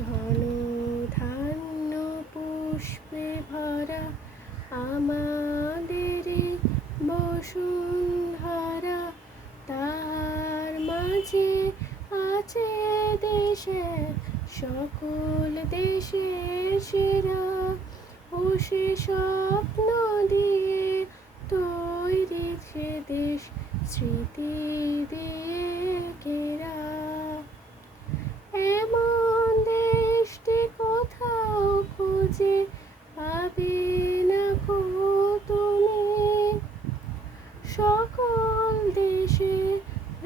ধন ধান্য পুষ্পে ভরা আমাদের বসুন্ধরা, তার মাঝে আছে দেশে সকল দেশের সেরা। ও সে স্বপ্ন দিয়ে তৈরি সে দেশ, স্মৃতি দিয়ে ঘেরা। এমন দেশটি কোথাও খুঁজে পাবে না কো তুমি। সকল দেশে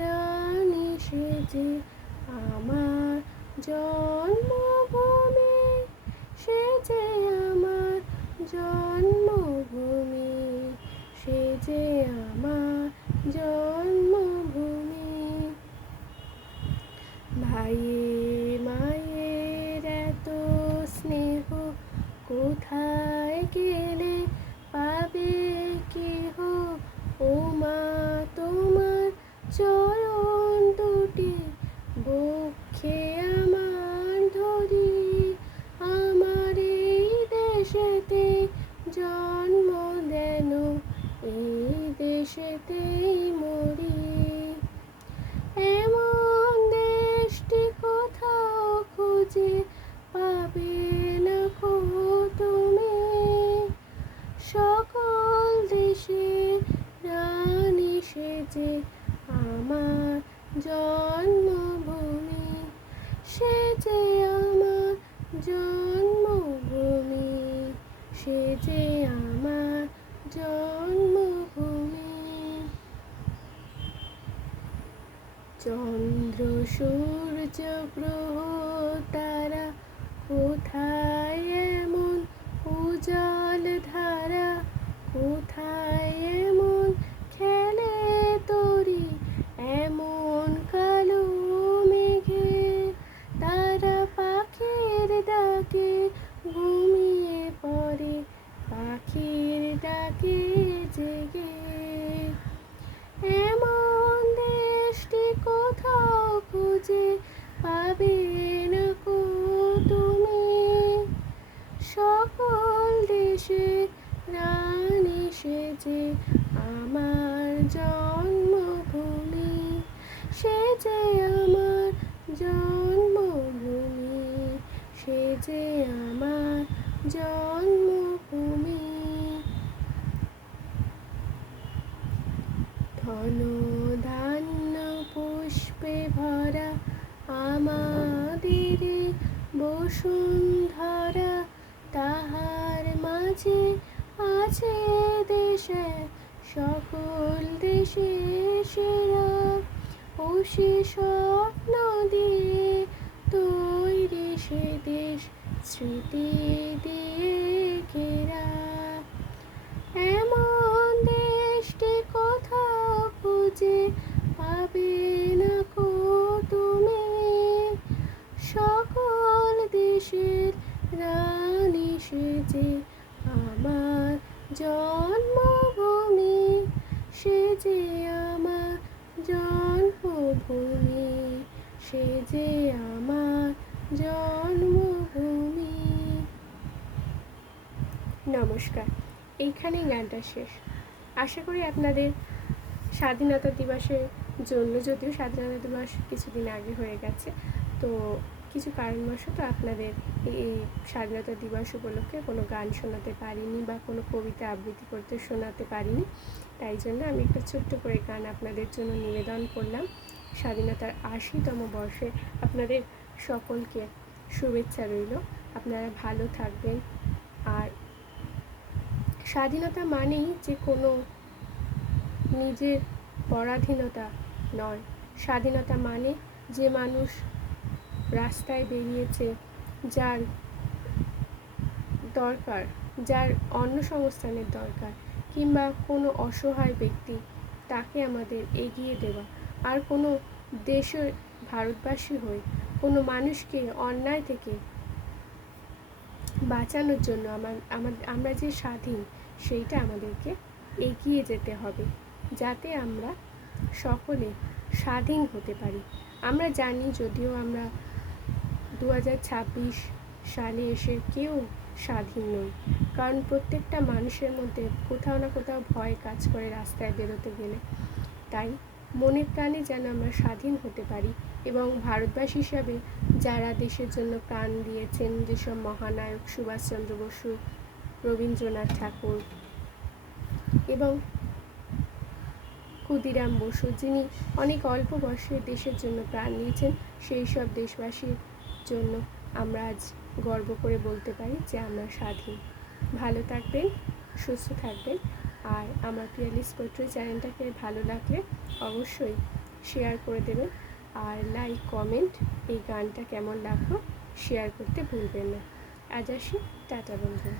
রানী সেজে আমার জন্মভূমি, সেজে আমার জন্মভূমি, সেজে আমার জন্মভূমি। ভাইয়ে মায়ের এত স্নেহ কোথায় গেলে পাবে কেহ। ও মা তোমার চরণ দুটি বক্ষে আমার ধরি, আমার এই দেশেতে জন্ম দেন, এই দেশেতেই মরি। এমন দেশটি কোথাও খুঁজে পাবে না কো তুমি। সকল দেশে রানী সেজে আমার জন্মভূমি, সেজে আমার জন্মভূমি, সেজে আমার জন্মভূমি। চন্দ্র সূর্য গ্রহ তারা কোথায় এমন উজাল ধারা, কোথায় এমন খেলে তরি এমন কালো মেঘে। তারা পাখির ডাকে ঘুমিয়ে পড়ে, পাখির ডাকে জেগে। এমন দেশটি কোথাও খুঁজে পাবে না কো তুমি। সকল দেশে রানী সেজে আমার জন্মভূমি, সেজে আমার জন্মভূমি, সেজে আমার জন্মভূমি। ধন ধান্য পুষ্পে ভরা আমাদের বসুন্ধরা, তাহার মাঝে আছে দেশে সকল দেশের সেরা। ও সে স্বপ্ন দিয়ে তৈরি সে দেশ, স্মৃতি দিয়ে ঘেরা। এমন দেশটি কোথাও খুঁজে পাবে না কো তুমি। সকল দেশের রানী সেজে আমার জন্মভূমি, সেজে আমার জন্মভূমি, সেজে আমার জন্মভূমি। নমস্কার, এইখানেই গানটা শেষ। আশা করি আপনাদের স্বাধীনতা দিবসের জন্য, যদিও স্বাধীনতা দিবস কিছুদিন আগে হয়ে গেছে, তো কিছু কারণবশত আপনাদের এই স্বাধীনতা দিবস উপলক্ষে কোনো গান শোনাতে পারিনি বা কোনো কবিতা আবৃত্তি করতে শোনাতে পারিনি। তাই জন্য আমি একটা ছোট্ট করে গান আপনাদের জন্য নিবেদন করলাম। স্বাধীনতার ৮০তম বর্ষে আপনাদের সকলকে শুভেচ্ছা রইল। আপনারা ভালো থাকবেন। আর স্বাধীনতা মানেই যে কোনো নিজের পরাধীনতা নয়। স্বাধীনতা মানে যে মানুষ রাস্তায় বেরিয়েছে, যার দরকার, যার অন্নসংস্থানের দরকার, কিংবা কোনো অসহায় ব্যক্তি, তাকে আমাদের এগিয়ে দেওয়া। আর কোনো দেশের ভারতবাসী হয়ে কোনো মানুষকে অন্যায় থেকে বাঁচানোর জন্য আমরা যে স্বাধীন, সেইটা আমাদেরকে এগিয়ে যেতে হবে, যাতে আমরা সকলে স্বাধীন হতে পারি। আমরা জানি, যদিও আমরা 2026 সালে এসে কেউ স্বাধীন নই, কারণ প্রত্যেকটা মানুষের মধ্যে কোথাও না কোথাও ভয় কাজ করে রাস্তায় বেরোতে গেলে। তাই মনের প্রাণে যেন আমরা স্বাধীন হতে পারি, এবং ভারতবাসী হিসাবে যারা দেশের জন্য প্রাণ দিয়েছেন, যেসব মহানায়ক সুভাষচন্দ্র বসু, রবীন্দ্রনাথ ঠাকুর এবং ক্ষুদিরাম বসু, যিনি অনেক অল্প বয়সে দেশের জন্য প্রাণ নিয়েছেন, সেই সব দেশবাসীর জন্য আমরা আজ গর্ব করে বলতে পারি যে আমরা স্বাধীন। ভালো থাকবেন, সুস্থ থাকবেন। আর আমার পিয়ারলেস পোয়েট্রি চ্যানেলটাকে ভালো লাগলে অবশ্যই শেয়ার করে দেবেন, আর লাইক কমেন্ট এই গানটা কেমন লাগলো শেয়ার করতে ভুলবেন না। আজ আসি, টাটা বন্ধুরা।